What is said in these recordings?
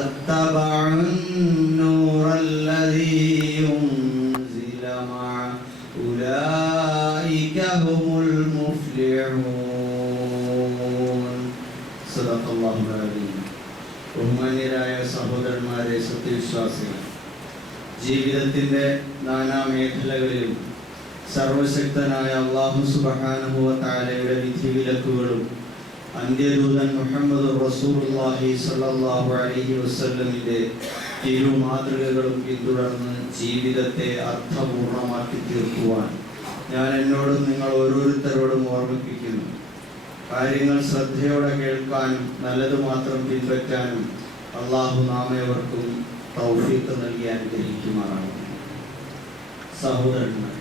واتبعوا النور الذي أنزل معه أولئك هم المفلحون صدق الله العظيم. ബഹുമാന്യരായ സഹോദരന്മാരെ, സത്യവിശ്വാസികൾ, ജീവിതത്തിന്റെ നാനാ മേഖലകളിലും സർവശക്തനായ അല്ലാഹു സുബ്ഹാനഹു വ തആലയുടെ വിധിവിലക്കുകളും അന്ത്യദൂതൻ മുഹമ്മദ് റസൂലുള്ളാഹി സ്വല്ലല്ലാഹു അലൈഹി വസല്ലമിന്റെ തിരുമാതൃകകളും പിന്തുടർന്ന് ജീവിതത്തെ അർത്ഥപൂർണമാക്കി തീർക്കുവാൻ ഞാൻ എന്നോടും നിങ്ങൾ ഓരോരുത്തരോടും ഓർമ്മിപ്പിക്കുന്നു. കാര്യങ്ങൾ ശ്രദ്ധയോടെ കേൾക്കാനും നല്ലത് മാത്രം പിൻപറ്റാനും അല്ലാഹു നാമേവർക്കും തൗഫീഖ് നൽകി അനുഗ്രഹിക്കുമാറാണ്. സഹോദരന്മാർ,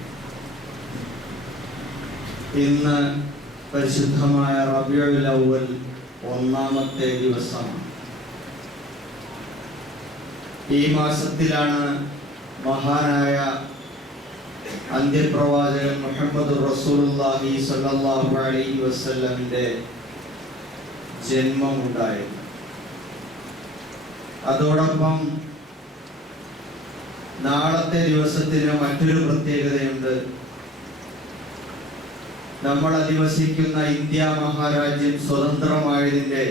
ഇന്ന് പരിശുദ്ധമായ റബീഉൽ അവ്വൽ ഒന്നാമത്തെ ദിവസമാണ്. ഈ മാസത്തിലാണ് മഹാനായ അന്ത്യപ്രവാചകൻ മുഹമ്മദ് റസൂലുള്ളാഹി സ്വല്ലല്ലാഹു അലൈഹി വസല്ലമിന്റെ ജന്മമുണ്ടായത്. അതോടൊപ്പം നാളത്തെ ദിവസത്തിന് മറ്റൊരു പ്രത്യേകതയുണ്ട്. നമ്മൾ അധിവസിക്കുന്ന ഇന്ത്യ മഹാരാജ്യം സ്വതന്ത്രമായതിന്റെ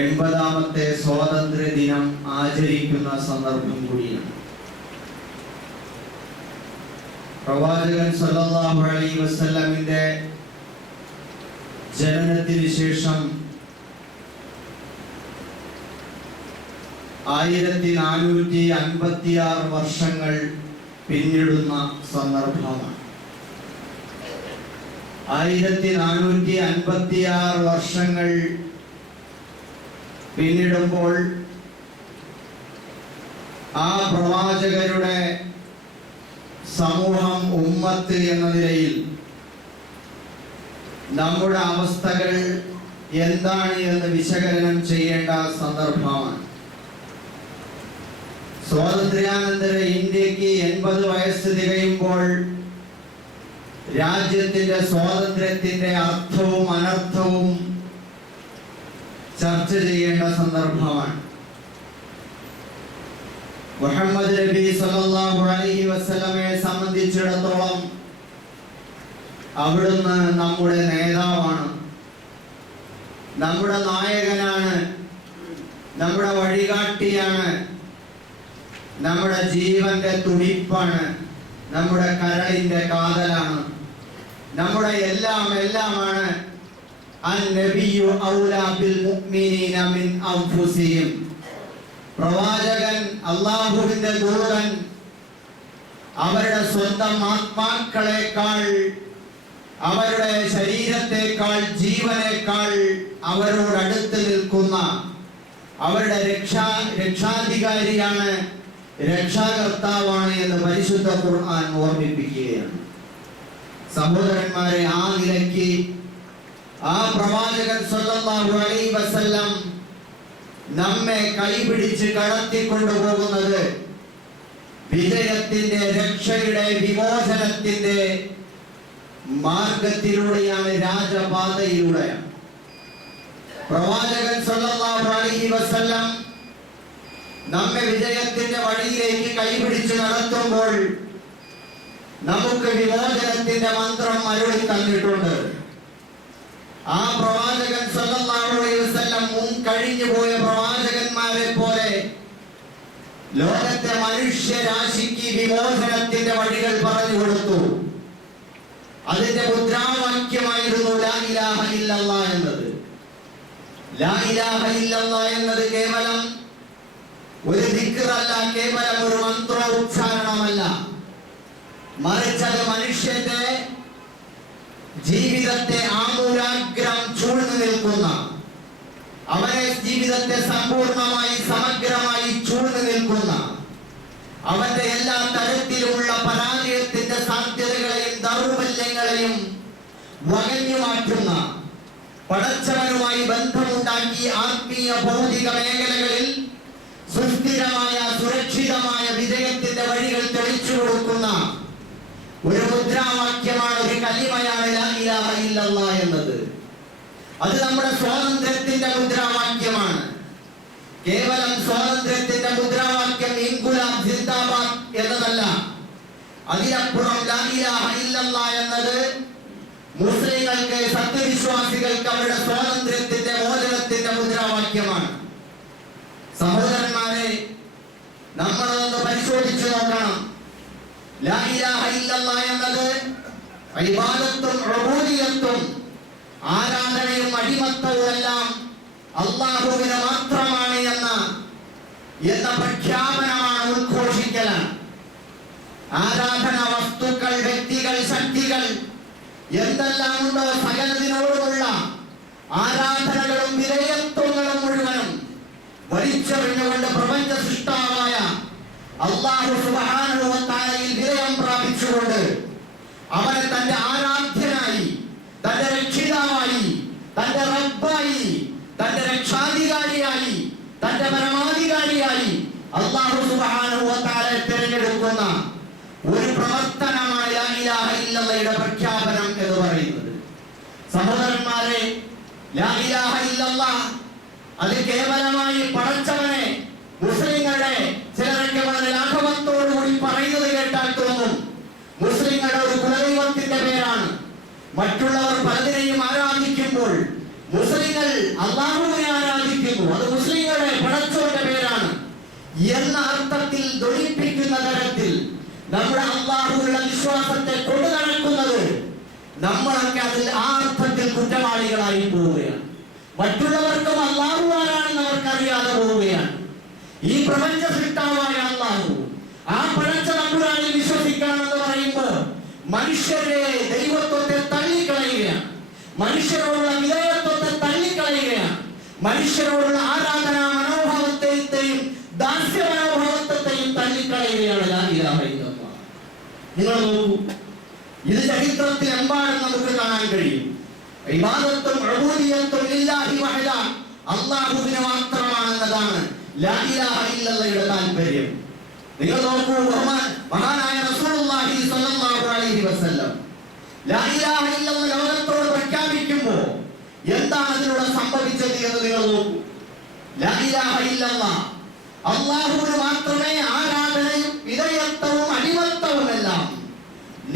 80ാമത്തെ സ്വാതന്ത്ര്യ ദിനം ആചരിക്കുന്ന സന്ദർഭം കൂടിയാണ്. പ്രവാചകൻ സല്ലല്ലാഹു അലൈഹി വസല്ലമിന്റെ ജനനത്തിന് ശേഷം 1456 വർഷങ്ങൾ പിന്നിടുന്ന സന്ദർഭമാണ്. 1456 വർഷങ്ങൾ പിന്നിടുമ്പോൾ ആ പ്രവാചകരുടെ സമൂഹം, ഉമ്മത്ത് എന്ന നിലയിൽ നമ്മുടെ അവസ്ഥകൾ എന്താണ് എന്ന് വിശകലനം ചെയ്യേണ്ട സന്ദർഭമാണ്. സ്വാതന്ത്ര്യാനന്തര ഇന്ത്യക്ക് 80 വയസ്സ് തികയുമ്പോൾ രാജ്യത്തിന്റെ സ്വാതന്ത്ര്യത്തിന്റെ അർത്ഥവും അനർത്ഥവും ചർച്ച ചെയ്യേണ്ട സന്ദർഭമാണ്. മുഹമ്മദ് നബി സല്ലല്ലാഹു അലൈഹി വസല്ലമയെ സംബന്ധിച്ചിടത്തോളം അവിടുന്ന് നമ്മുടെ നേതാവാണ്, നമ്മുടെ നായകനാണ്, നമ്മുടെ വഴികാട്ടിയാണ്, നമ്മുടെ ജീവന്റെ തുടിപ്പാണ്, നമ്മുടെ കരളിന്റെ കാതലാണ്, നമ്മുടെ എല്ലാമാണ്. അൻ-നബിയ്യു ഔലാ ബിൽ മുഅ്മിനീന മിൻ അൻഫുസിഹിം. പ്രവാചകൻ, അല്ലാഹുവിന്റെ ദൂതൻ, അവരുടെ സ്വന്തം ആത്മാക്കളെക്കാൾ, അവരുടെ ശരീരത്തെക്കാൾ, ജീവനേക്കാൾ അവരോട് അടുത്ത് നിൽക്കുന്ന അവരുടെ രക്ഷാധികാരിയാണ്, രക്ഷാകർത്താവാണ് എന്ന് പരിശുദ്ധ ഖുർആൻ ഓർമ്മിപ്പിക്കുകയാണ്. സഹോദരന്മാരെ, ആ നിലയ്ക്ക് ആ പ്രവാചകൻ സല്ലല്ലാഹു അലൈഹി വസല്ലം നമ്മെ കൈപിടിച്ച് കടത്തിക്കൊണ്ടുപോകുന്നത് വിജയത്തിന്റെ, രക്ഷയുടെ, വിമോചനത്തിന്റെ മാർഗത്തിലൂടെയാണ്, രാജപാതയിലൂടെയാണ്. പ്രവാചകൻ സല്ലല്ലാഹു അലൈഹി വസല്ലം നമ്മെ വിജയത്തിന്റെ വഴിയിലേക്ക് കൈപിടിച്ച് നടത്തുമ്പോൾ നമുക്ക് വിമോചനത്തിന്റെ മന്ത്രം അരുളി തന്നിട്ടുണ്ട്. ആ പ്രവാചകൻ സല്ലല്ലാഹു അലൈഹി വസല്ലം മുൻ കഴിഞ്ഞു പോയ പ്രവാചകന്മാരെ പോലെ ലോകത്തെ മനുഷ്യരാശിക്ക് വിമോചനത്തിന്റെ വഴികൾ പറഞ്ഞു കൊടുത്തു. അതിന്റെ മുദ്രാവാക്യമായിരുന്നു ലാ ഇലാഹ ഇല്ലല്ലാഹ് എന്നത്. ലാ ഇലാഹ ഇല്ലല്ലാഹ് എന്നത് കേവലം ഒരു ദിക്റല്ല, കേവലം ഒരു മന്ത്രോച്ചാരണമല്ല, മറിച്ച് അത് മനുഷ്യന്റെ ജീവിതത്തെ ആമൂലാഗ്രം ചൂഴ്ന്നു നിൽക്കുന്ന, അവനെ ജീവിതത്തെ സമ്പൂർണമായി സമഗ്രമായി ചൂഴ്ന്നു നിൽക്കുന്ന, അവന്റെ എല്ലാ തരത്തിലുമുള്ള പരാജയത്തിന്റെ സാധ്യതകളെയും ദൗർബല്യങ്ങളെയും വകഞ്ഞു മാറ്റുന്ന, പടച്ചവനുമായി ബന്ധമുണ്ടാക്കി ആത്മീയ ഭൗതിക മേഖലകളിൽ സുസ്ഥിരമായ, സുരക്ഷിതമായ വിജയത്തിന്റെ വഴികൾ തെളിച്ചു കൊടുക്കുന്ന ഒരു മുദ്രാവാക്യമാണ്, ഒരു കലിമയാണ് ലാ ഇലാഹ ഇല്ലല്ലാഹ് എന്നത്. അത് നമ്മുടെ സ്വാതന്ത്ര്യത്തിന്റെ മുദ്രാവാക്യമാണ്. അതിലപ്പുറം ലാ ഇലാഹ ഇല്ലല്ലാഹ് എന്നത് മുസ്ലിങ്ങൾക്ക്, സത്യവിശ്വാസികൾക്ക് അവരുടെ സ്വാതന്ത്ര്യത്തിന്റെ, മോചനത്തിന്റെ മുദ്രാവാക്യമാണ്. സഹോദരന്മാരെ, നമ്മളൊന്ന് പരിശോധിച്ചു നോക്കണം. ലാ ഇലാഹ ഇല്ലല്ലാഹ് എന്നത് ഇബാദത്തും ഉബൂദിയത്തും, ആരാധനയും അടിമത്തവും എല്ലാം അല്ലാഹുവിന് മാത്രമാണ് എന്ന പ്രഖ്യാപനമാണ്, ഉദ്ഘോഷിക്കലാണ്. ആരാധന വസ്തുക്കൾ, വ്യക്തികൾ, ശക്തികൾ എന്തെല്ലാം ഉണ്ടോ സകലതിനോടുമുള്ള ആരാധനകളും വിധേയത്വങ്ങളും മുഴുവനും വലിച്ചെറിഞ്ഞുകൊണ്ട് പ്രപഞ്ച സൃഷ്ടാവായ അല്ലാഹു സുബ്ഹാനഹു വ തആലയിൽ വിലയം പ്രാപിച്ചുകൊണ്ട് അവനെ തന്റെ ആരാധ്യനായി, തന്റെ രക്ഷിതാവായി, തന്റെ റബ്ബായി, തന്റെ രക്ഷാധികാരിയായി, തന്റെ പരമാധികാരിയായി അല്ലാഹു സുബ്ഹാനഹു വ തആല തിരഞ്ഞെടുക്കുന്ന ഒരു പ്രവർത്തനമായ ലാ ഇലാഹ ഇല്ലല്ലാഹയുടെ പ്രഖ്യാപനം എന്ന് പറയുന്നത്. സഹോദരന്മാരെ, ലാ ഇലാഹ ഇല്ലല്ലാഹ് അത് കേവലമായി പടച്ചവനെ മുസ്ലിങ്ങളുടെ ചിലരൊക്കെ വളരെ ലാഘവത്തോടുകൂടി പറയുന്നത് കേട്ടാൽ തോന്നും മുസ്ലിങ്ങളുടെ ഒരു കുലദൈവത്തിന്റെ പേരാണ്. മറ്റുള്ളവർ പലതിനെയും ആരാധിക്കുമ്പോൾ മുസ്ലിങ്ങൾ അല്ലാഹുവിനെ ആരാധിക്കുന്നു, അത് മുസ്ലിങ്ങളുടെ പടച്ചവന്റെ പേരാണ് എന്ന അർത്ഥത്തിൽ ധ്വനിപ്പിക്കുന്ന തരത്തിൽ നമ്മുടെ അല്ലാഹുവിനുള്ള വിശ്വാസത്തെ കൊണ്ടു നടക്കുന്നത് നമ്മളൊക്കെ അതിൽ ആ അർത്ഥത്തിൽ കുറ്റവാളികളായി പോവുകയാണ്. മറ്റുള്ളവർക്കും അല്ലാഹു ആരാണെന്ന് അവർക്കറിയാതെ പോവുകയാണ്. ഈ പ്രപഞ്ച സൃഷ്ടാവായ അല്ലാഹു, ആ പടച്ച തമ്പുരാനിൽ വിശ്വസിക്കാമെന്ന് പറയുമ്പോൾ മനുഷ്യരെ ദൈവത്വത്തെ തള്ളിക്കളയുകയാണ്, മനുഷ്യരോടുള്ള വിധേയത്വത്തെ തള്ളിക്കളയുകയാണ്, മനുഷ്യരോടുള്ള ആരാധനാ മനോഭാവത്തെയും ദാസ്യ മനോഭാവത്തെയും തള്ളിക്കളയുകയാണ് ലാ ഇലാഹ ഇല്ലല്ലാഹ്. നിങ്ങൾ നോക്കൂ, ഇത് ചരിത്രത്തിൽ എമ്പാടും നമുക്ക് കാണാൻ കഴിയും. ഇബാദത്തും ഉബൂദിയത്തും ലില്ലാഹി വഹദ, അല്ലാഹുവിന് മാത്രമാണെന്നതാണ് ലാ ഇലാഹ ഇല്ലല്ലാഹയുടെ താൽപര്യം. നിങ്ങൾ നോക്കൂ, മഹാനായ റസൂലുള്ളാഹി സ്വല്ലല്ലാഹു അലൈഹി വസല്ലം ലാ ഇലാഹ ഇല്ലല്ലാഹ് ലോകത്തോട് പ്രഖ്യാപിക്കുമ്പോൾ എന്താണ് അതിലൂടെ സംഭവിച്ചത് എന്ന് നിങ്ങൾ നോക്കൂ. ലാ ഇലാഹ ഇല്ലല്ലാഹ്, അല്ലാഹുവിന് മാത്രമേ ആരാധനയും വിധേയത്വവും അടിമത്തവുമെല്ലാം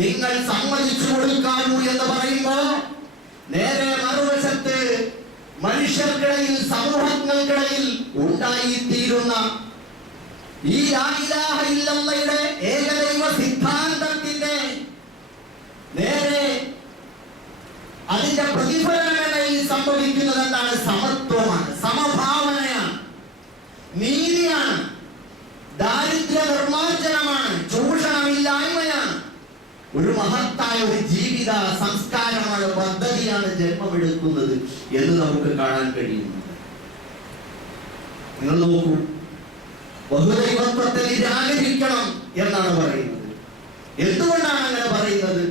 നിങ്ങൾ സമ്മതിച്ചു കൊടുക്കാവൂ എന്ന് പറയുമ്പോൾ നേരെ മറുവശത്ത് മനുഷ്യർക്കിടയിൽ, സമൂഹങ്ങൾക്കിടയിൽ ഉണ്ടായിത്തീരുന്ന ഈ ലാ ഇലാഹ ഇല്ലല്ലാഹയുടെ ഏകദൈവ സിദ്ധാന്തത്തിന്റെ നേരെ അതിന്റെ പ്രതിഫലനങ്ങളിൽ സംഭവിക്കുന്നത് എന്താണ്? സമത്വമാണ്, സമഭാവനയാണ്, നീതിയാണ്, ദാരിദ്ര്യ നിർമ്മാർജ്ജനമാണ്, ചൂഷണമില്ലായ്മയാണ്. ഒരു മഹത്തായ ഒരു ജീവിത സംസ്കാരമാണ്, പദ്ധതിയാണ് ജന്മമെടുക്കുന്നത് എന്ന് നമുക്ക് കാണാൻ കഴിയുന്നു. നിങ്ങൾ നോക്കൂ, ബഹുദൈവത്വത്തെ നിരാകരിക്കണം എന്നാണ് പറയുന്നത്. എന്തുകൊണ്ടാണ് അങ്ങനെ പറയുന്നത്?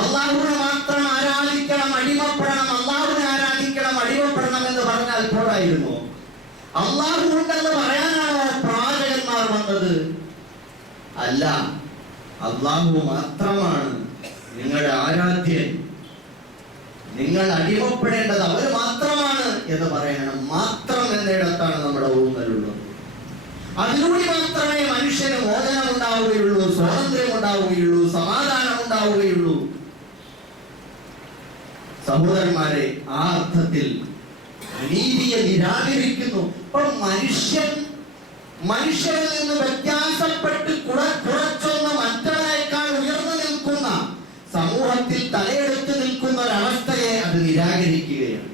അല്ലാഹുവിനെ മാത്രം ആരാധിക്കണം, അടിമപ്പെടണം, അല്ലാഹുവിനെ ആരാധിക്കണം, അടിമപ്പെടണം എന്ന് പറഞ്ഞാൽ പോരായിരുന്നോ? അല്ലാഹു ഉണ്ടെന്ന് പറയാനാണോ പ്രവാചകന്മാർ വന്നത്? അല്ല, അല്ലാഹു മാത്രമാണ് നിങ്ങളുടെ ആരാധ്യൻ, നിങ്ങൾ അടിമപ്പെടേണ്ടത് അവർ മാത്രമാണ് എന്ന് പറയണം. മാത്രം എന്നിടത്താണ് നമ്മുടെ ഊന്നലുള്ളത്. അതിലൂടെ മാത്രമേ മനുഷ്യന് മോചനം ഉണ്ടാവുകയുള്ളൂ, സ്വാതന്ത്ര്യം ഉണ്ടാവുകയുള്ളൂ, സമാധാനം ഉണ്ടാവുകയുള്ളൂ. സഹോദരന്മാരെ, ആ അർത്ഥത്തിൽ നീതിയെ നിരാകരിക്കുന്നു. ഇപ്പൊ മനുഷ്യരിൽ നിന്ന് വ്യത്യാസപ്പെട്ട് കുറച്ചൊന്ന് മറ്റവരെക്കാൾ ഉയർന്നു നിൽക്കുന്ന, സമൂഹത്തിൽ തലയെടുത്ത് നിൽക്കുന്ന ഒരവസ്ഥയെ അത് നിരാകരിക്കുകയാണ്.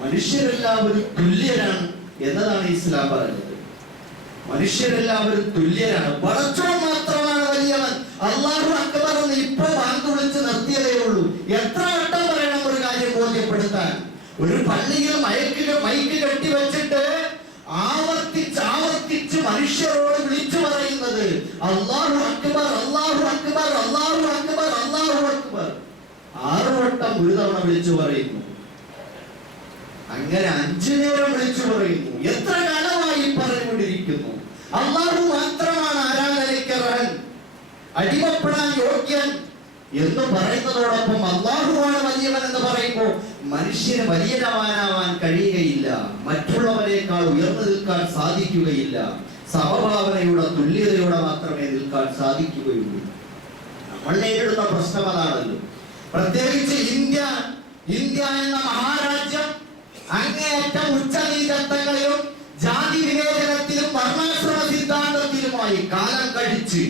മനുഷ്യരെല്ലാവരും തുല്യരാണ് എന്നതാണ് ഇസ്ലാം പറയുന്നത്. മനുഷ്യരെല്ലാവരും തുല്യരാണ്, പടച്ചോൻ മാത്രമാണ് വലിയവൻ. അല്ലാഹു അക്ബർ എന്ന് ഇപ്പൊ വാങ്ങി വിളിച്ച് നിർത്തിയതേ ഉള്ളൂ. എത്ര വട്ടം പറയണം ഒരു കാര്യം ബോധ്യപ്പെടുത്താൻ? ഒരു പള്ളിയിൽ മൈക്ക് കെട്ടി വെച്ചിട്ട് ആവർത്തിച്ച് മനുഷ്യരോട് വിളിച്ചു പറയുന്നത് അല്ലാഹു അക്ബർ, അല്ലാഹു അക്ബർ, അല്ലാഹു അക്ബർ, അല്ലാഹു അക്ബർ. 6 വട്ടം ഒരു തവണ വിളിച്ചു പറയുന്നു. അങ്ങനെ 5 നേരം വിളിച്ചു പറയുന്നു. എത്ര കാലമായി പറഞ്ഞുകൊണ്ടിരിക്കുന്നു? അല്ലാഹു മാത്രമാണ് ആരാധനയ്ക്ക് അർഹൻ, അടിമപ്പെടാൻ യോഗ്യൻ എന്ന് പറയുന്നതോടൊപ്പം അല്ലാഹുവാണ് വലിയവൻ എന്ന് പറയുമ്പോൾ മനുഷ്യന് വലിയവനാവാൻ കഴിയുകയില്ല, മറ്റുള്ളവരെക്കാൾ ഉയർന്നു നിൽക്കാൻ സാധിക്കുകയില്ല. സമഭാവനയുടെ, തുല്യതയോടെ മാത്രമേ നിൽക്കാൻ സാധിക്കുകയുള്ളൂ. നമ്മൾ നേരിടുന്ന പ്രശ്നം അതാണല്ലോ. പ്രത്യേകിച്ച് ഇന്ത്യ എന്ന മഹാരാജ്യം അങ്ങേയറ്റം ഉച്ചനീചത്വങ്ങളിലും ജാതി വിവേചനത്തിലും വർണ്ണാശ്രമ സിദ്ധാന്തത്തിലുമായി കാലം കഴിച്ച്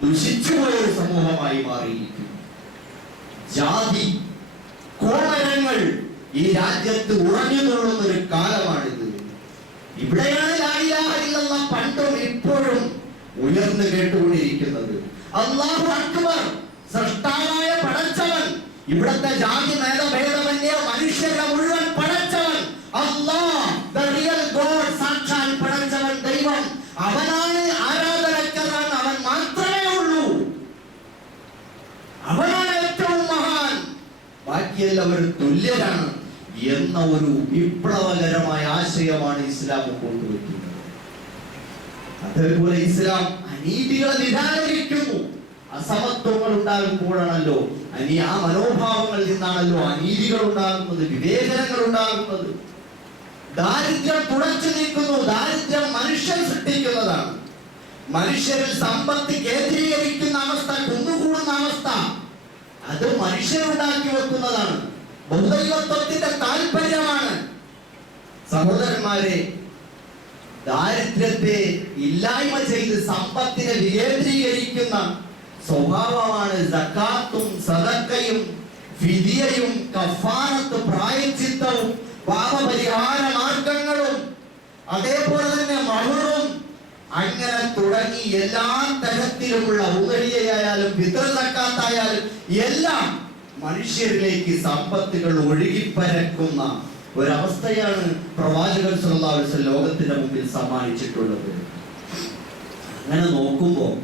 ദുഷിച്ചുപോയ ഒരു സമൂഹമായി മാറിയിരിക്കുന്നു. ജാതി കോമരങ്ങൾ ഈ രാജ്യത്ത് ഉറഞ്ഞു തുള്ളുന്ന ഒരു കാലമാണിത്. ഇവിടെയാണ് ലാ ഇലാഹ ഇല്ലല്ലാഹ് പണ്ടും ഇപ്പോഴും ഉയർന്നു കേട്ടുകൊണ്ടിരിക്കുന്നത്. അല്ലാഹു അക്ബർ, സൃഷ്ടാവായ പടച്ചവൻ, ഇവിടത്തെ ജാതി ഭേദമന്യേ മനുഷ്യരെ മുഴുവൻ പടച്ചവൻ അല്ലാഹ്, ദ റിയൽ ഗോഡ്, സാക്ഷാൽ പടച്ചവൻ ദൈവം, അവനാണ് ആരാധനക്കർഹൻ, അവൻ മാത്രമേ ഉള്ളൂ, അവനാണ് ഏറ്റവും മഹാൻ, ബാക്കിയെല്ലാവരും തുല്യരാണ് എന്ന ഒരു വിപ്ലവകരമായ ആശയമാണ് ഇസ്ലാം കൊണ്ടുവയ്ക്കുന്നത്. അതേപോലെ ഇസ്ലാം അനീതികളെ നിരാകരിക്കുന്നു. അസമത്വങ്ങൾ ഉണ്ടാകുമ്പോഴാണല്ലോ ആ മനോഭാവങ്ങളിൽ നിന്നാണല്ലോ അനീതികൾ ഉണ്ടാകുന്നത്, വിവേചനങ്ങൾ ഉണ്ടാകുന്നത്. ദാരിദ്ര്യം തുടച്ചു നീക്കുന്നു. ദാരിദ്ര്യം മനുഷ്യൻ സൃഷ്ടിക്കുന്നതാണ്. മനുഷ്യരിൽ സമ്പത്ത് കേന്ദ്രീകരിക്കുന്ന അവസ്ഥ, കുന്നുകൂടുന്ന അവസ്ഥ, അത് മനുഷ്യരുണ്ടാക്കി വെക്കുന്നതാണ്. ബഹുദൈവത്വത്തിന്റെ താല്പര്യമാണ്. സഹോദരന്മാരെ, ദാരിദ്ര്യത്തെ ഇല്ലായ്മ ചെയ്ത് സമ്പത്തിനെ വികേന്ദ്രീകരിക്കുന്ന സ്വഭാവമാണ് സകാത്തും സദക്കയും ഫിദിയയും കഫാറത്ത് പ്രായശ്ചിത്തവും പാപപരിഹാര മാർഗങ്ങളും അതേപോലെ തന്നെ മഹറും അങ്ങനെ തുടങ്ങി എല്ലാ തരത്തിലുമുള്ള ഉദരിയായാലും പിതൃ സക്കാത്തായാലും എല്ലാം മനുഷ്യരിലേക്ക് സമ്പത്തുകൾ ഒഴുകിപ്പരക്കുന്ന ഒരവസ്ഥയാണ് പ്രവാചകൻ സല്ലല്ലാഹു അലൈഹി വസല്ലം ലോകത്തിന്റെ മുമ്പിൽ സമ്മാനിച്ചിട്ടുള്ളത്. അങ്ങനെ നോക്കുമ്പോൾ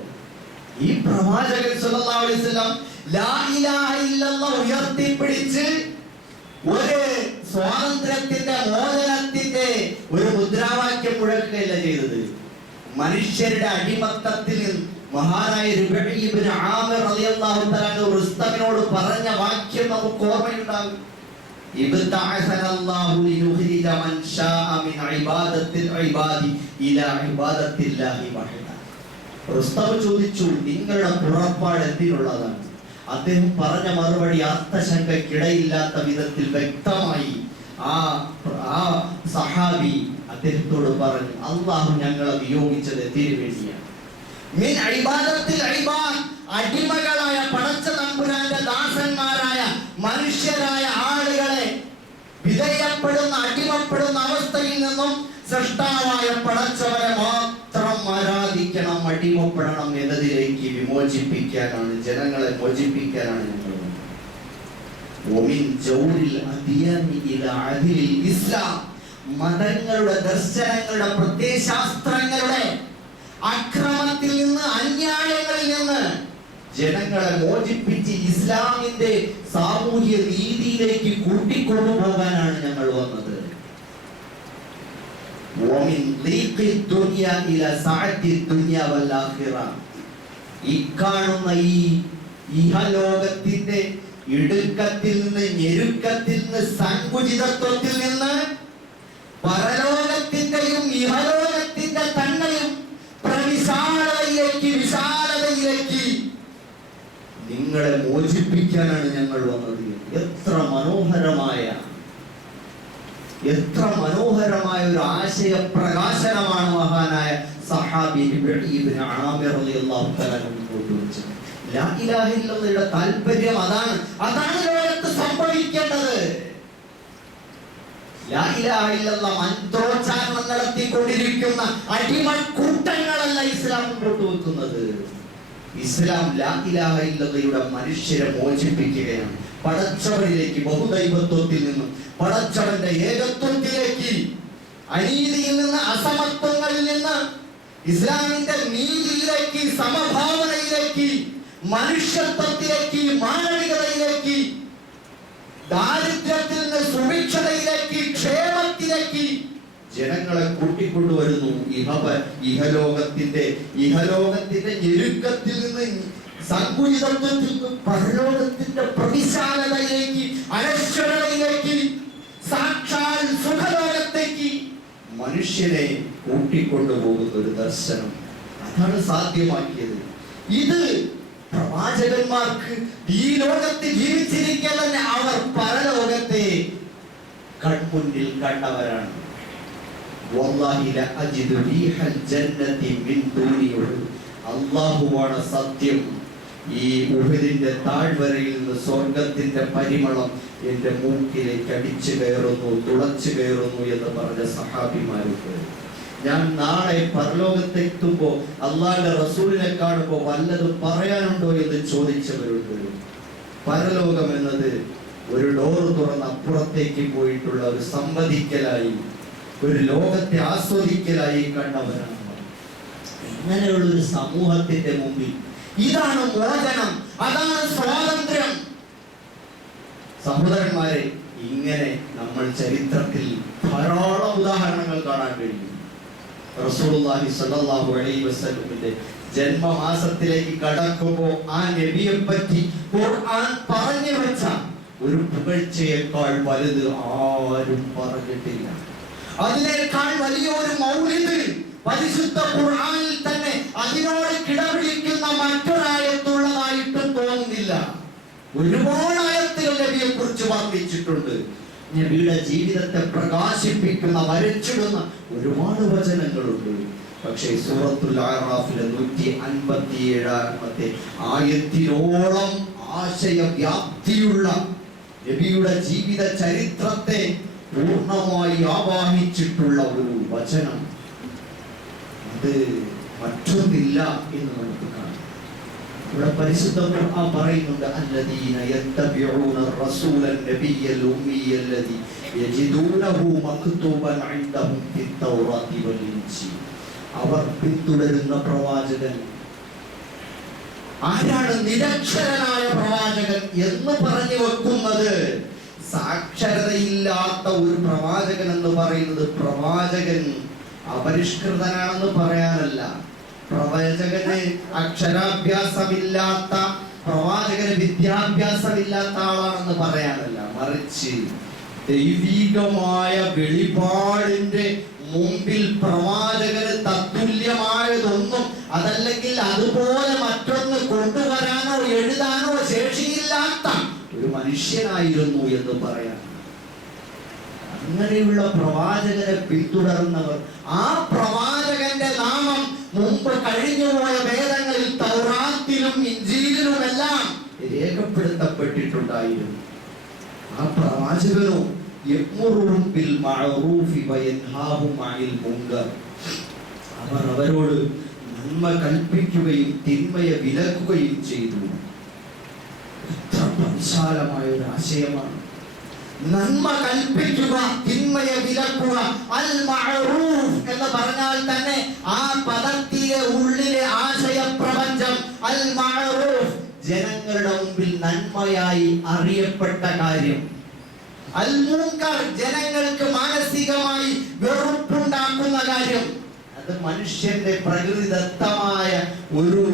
ഈ പ്രവാചകൻ സല്ലല്ലാഹു അലൈഹി വസല്ലം ലാ ഇലാഹ ഇല്ലല്ലാഹ് ഉയർത്തിപ്പിടിച്ച് ഒരു സ്വാതന്ത്ര്യത്തിന്റെ മോചനത്തിന്റെ ഒരു മുദ്രാവാക്യം മുഴക്കുകയല്ല ചെയ്തത്. മനുഷ്യരുടെ അടിമത്തത്തിൽ മഹാനായ റുബഈ ഇബ്നു ആമിർ റളിയല്ലാഹു തആല റുസ്തമിനോട് പറഞ്ഞ വാക്യം നമുക്ക് ഓർമ്മയുണ്ടാകും. ഇബ്തഅസനല്ലാഹു ലിനുഖ്രിജ മൻ ശാഅ മിൻ ഇബാദത്തിൽ ഇബാദി ഇലാ ഇബാദത്തില്ലാഹി വഹദ. റുസ്തം ചോദിച്ചു, നിങ്ങളുടെ പുറപ്പാട് എന്തിനുള്ളതാണ്? അദ്ദേഹം പറഞ്ഞ മറുപടി അർത്ഥശങ്കയ്ക്കിടയില്ലാത്ത വിധത്തിൽ വ്യക്തമായി. ആ സഹാബി അദ്ദേഹത്തോട് പറഞ്ഞു, അല്ലാഹു ഞങ്ങളെ നിയോഗിച്ചത് എന്തിനു വേണ്ടിയാണ്? മിൻ ഇബാദത്തിൽ ഇബാദ്, അടിമകളായ പടച്ച തമ്പുരാന്റെ ദാസന്മാരായ മനുഷ്യരായ ആളുകളെ വിധേയപ്പെടുന്ന അടിമപ്പെടുന്ന അവസ്ഥയിൽ നിന്നും സൃഷ്ടാവായ പടച്ചവനെ മാത്രം ആരാധിക്കണം, അടിമപ്പെടണം എന്നതിലേക്ക് വിമോചിപ്പിക്കാനാണ്, ജനങ്ങളെ മോചിപ്പിക്കാനാണ് ഞങ്ങൾ. ഇസ്ലാം മതങ്ങളുടെ ദർശനങ്ങളുടെ പ്രത്യയശാസ്ത്രങ്ങളുടെ അക്രമത്തിൽ നിന്ന്, അന്യായങ്ങളിൽ നിന്ന് ജനങ്ങളെ മോചിപ്പിച്ച് ഇസ്ലാമിന്റെ സാമൂഹ്യ രീതിയിലേക്ക് കൂട്ടിക്കൊണ്ടുപോകാനാണ് ഞങ്ങൾ വന്നത്. ഈ കാണുന്ന ഈ ഇഹലോകത്തിന്റെ ഇടുക്കത്തിൽ നിന്ന്, ഞെരുക്കത്തിൽ നിന്ന്, സങ്കുചിതത്വത്തിൽ നിന്ന് പരലോകത്തിന്റെയും ഇഹലോകത്തിന്റെ തന്നെയും വിശാലതയിലേക്ക് നിങ്ങളെ മോചിപ്പിക്കാനാണ് ഞങ്ങൾ വന്നത്. എത്ര മനോഹരമായ ഒരു ആശയ പ്രകാശനമാണ് മഹാനായ സഹാബി ഇബ്നു ആമിർ റളിയല്ലാഹു തആല കൊണ്ടുവച്ചത്. ലാ ഇലാഹ ഇല്ലല്ലാഹയുടെ താല്പര്യം അതാണ് ലോകത്ത് സംഭവിക്കേണ്ടത്. ലാ ഇലാഹ ഇല്ലല്ലാഹ് മന്ത്രോച്ചാരണം നടത്തിക്കൊണ്ടിരിക്കുന്ന അടിമക്കൂട്ടങ്ങളല്ല ഇസ്ലാം കൊണ്ടുവെക്കുന്നത്. ഇസ്ലാം ലാ ഇലാഹ ഇല്ലല്ലാഹയുടെ മനുഷ്യരെ മോചിപ്പിക്കുകയാണ്. പടച്ചവനിലേക്ക്, ബഹുദൈവത്വത്തിൽ നിന്നും പടച്ചവന്റെ ഏകത്വത്തിലേക്ക്, അനീതിയിൽ നിന്ന്, അസമത്വങ്ങളിൽ നിന്ന് ഇസ്ലാമിന്റെ നീതിയിലേക്ക്, സമഭാവനയിലേക്ക്, മനുഷ്യത്വത്തിലേക്ക്, മാനവികതയിലേക്ക്, ദാരിദ്ര്യത്തിൽ നിന്ന് സുഭിക്ഷതയിലേക്ക്, ക്ഷേമത്തിലേക്ക് ജനങ്ങളെ കൂട്ടിക്കൊണ്ടുവരുന്നു. ഇഹലോകത്തിന്റെ ഞെരുക്കത്തിൽ നിന്ന്, സങ്കുചിതത്വത്തിൽ നിന്ന് പരലോകത്തിന്റെ പ്രതിശാലതയിലേക്ക്, അനശ്വരതയിലേക്ക്, സാക്ഷാൽ സുഖലോകത്തേക്ക് മനുഷ്യനെ കൂട്ടിക്കൊണ്ടുപോകുന്ന ഒരു ദർശനം. അതാണ് സാധ്യമാക്കിയത്. ഇത് പ്രവാചകന്മാർക്ക് ഈ ലോകത്ത് ജീവിച്ചിരിക്കാൻ തന്നെ അവർ പരലോകത്തെ കൺമുന്നിൽ കണ്ടവരാണ്. അല്ലാഹുവാണ് സത്യം. ഈ ഉഹദിന്റെ താഴ്വരയിൽ നിന്ന് സ്വർഗത്തിന്റെ പരിമളം എന്റെ മൂക്കിലേക്ക് അടിച്ചു കയറുന്നു, തുളച്ചു കയറുന്നു എന്ന് പറഞ്ഞ സഹാബിമാരുണ്ട്. ഞാൻ നാളെ പരലോകത്തെത്തുമ്പോ അള്ളാഹുവിന്റെ റസൂലിനെ കാണുമ്പോ വല്ലതും പറയാനുണ്ടോ എന്ന് ചോദിച്ചവരുണ്ട്. പരലോകം എന്നത് ഒരു ഡോറ് തുറന്ന് അപ്പുറത്തേക്ക് പോയിട്ടുള്ള ഒരു സംവദിക്കലായി, ഒരു ലോകത്തെ ആസ്വദിക്കലായി കണ്ടവരാണ്. ഇങ്ങനെയുള്ള ഒരു സമൂഹത്തിന്റെ മുമ്പിൽ ഇതാണ് മോചനം, അതാണ് സ്വാതന്ത്ര്യം. സഹോദരന്മാരെ, ഇങ്ങനെ നമ്മൾ ചരിത്രത്തിൽ ധാരാളം ഉദാഹരണങ്ങൾ കാണാൻ കഴിയും. റസൂലുള്ളാഹി സ്വല്ലല്ലാഹു അലൈഹി വസല്ലമിന്റെ ജന്മമാസത്തിലേക്ക് കടക്കുമ്പോൾ ആ നബിയെ പറ്റി ഖുർആൻ പറഞ്ഞു വെച്ച ഒരു പുകഴ്ചയേക്കാൾ വലുത് ആരും പറഞ്ഞിട്ടില്ല. അതിനേക്കാൾ വലിയൊരു മൗലിദ് പരിശുദ്ധ ഖുർആനിൽ തന്നെ അതിനോട് കിടപിടിക്കുന്ന മറ്റൊരായത്തുള്ളതായിട്ടും തോന്നുന്നില്ല. ഒരുപാട് ആയത്തുകൾ നബിയെ കുറിച്ച് വർണ്ണിച്ചിട്ടുണ്ട്. നബിയുടെ ജീവിതത്തെ പ്രകാശിപ്പിക്കുന്ന, വരച്ചിടുന്ന ഒരുപാട് വചനങ്ങളുണ്ട്. പക്ഷേ സൂറത്തുൽ അറാഫിലെ 157-ാമത്തെ ആയത്തിനോളം ആശയവ്യാപ്തിയുള്ള നബിയുടെ ജീവിത ചരിത്രത്തെ പൂർണ്ണമായി ആവാഹിച്ചിട്ടുള്ള ഒരു വചനം അത് മറ്റൊന്നില്ല എന്ന് നമുക്ക് കാണാം. ഇവിടെ പരിശുദ്ധ ഖുർആൻ പറയുന്നുണ്ട്, അല്ലദീന യത്തബിഊന റസൂലൻ നബിയ്യൽ ഉമ്മിയല്ലദീ യജിദൂനഹു മക്തൂബൻ ഇൻദഹും ഫിത്തൗറാത്തി വൽ ഇൻജീൽ. അവർ പിന്തുടരുന്ന പ്രവാചകൻ ആരാണ്? നിരക്ഷരനായ പ്രവാചകൻ എന്ന് പറഞ്ഞു വെക്കുന്നത്. സാക്ഷരതയില്ലാത്ത ഒരു പ്രവാചകൻ എന്ന് പറയുന്നത് പ്രവാചകൻ അപരിഷ്കൃതനാണെന്ന് പറയാനല്ല, പ്രവാചകന് അക്ഷരാഭ്യാസമില്ലാത്ത, പ്രവാചകന് വിദ്യാഭ്യാസമില്ലാത്ത ആളാണെന്ന് പറയാനല്ല, മറിച്ച് ദൈവികമായ വെളിപാടിന്റെ മുമ്പിൽ പ്രവാചകന് തത്തുല്യമായതൊന്നും അതല്ലെങ്കിൽ അതുപോലെ മറ്റൊന്ന് കൊണ്ടുവരാനോ എഴുതാനോ ശേഷിയില്ലാത്ത ഒരു മനുഷ്യനായിരുന്നു എന്ന് പറയാം. അങ്ങനെയുള്ള പ്രവാചകനെ പിന്തുടർന്നവർ, ആ പ്രവാചകന്റെ നാമം മുമ്പ് കഴിഞ്ഞുപോയ വേദങ്ങളിൽ തൗറാത്തിലും ഇൻജീലിലുമെല്ലാം രേഖപ്പെടുത്തപ്പെട്ടിട്ടുണ്ടായിരുന്നു. ആ പ്രവാചകനോ യഅ്മുറുഹും ബിൽ മഅറൂഫി വയൻഹാഹും അനിൽ മുൻകർ. അവർ അവരോട് നന്മ കൽപ്പിക്കുകയും തിന്മയെ വിലക്കുകയും ചെയ്തു. എത്ര വിശാലമായ ഒരു ആശയമാണ്. നന്മ കൽപ്പിക്കുക, തിന്മയെ വിലക്കുക. അൽ മഅറൂഫ് എന്ന് പറഞ്ഞാൽ തന്നെ ആ പദത്തിലെ ഉള്ളിലെ ആശയപ്രപഞ്ചം അൽ മഅറൂഫ്, ജനങ്ങളുടെ മുമ്പിൽ നന്മയായി അറിയപ്പെട്ട കാര്യം. അൽ മുൻകർ, ജനങ്ങൾക്ക് മാനസികമായി വെറുപ്പുണ്ടാക്കുന്ന കാര്യം. അത് മനുഷ്യന്റെ പ്രകൃതിദത്തമായ ഒരു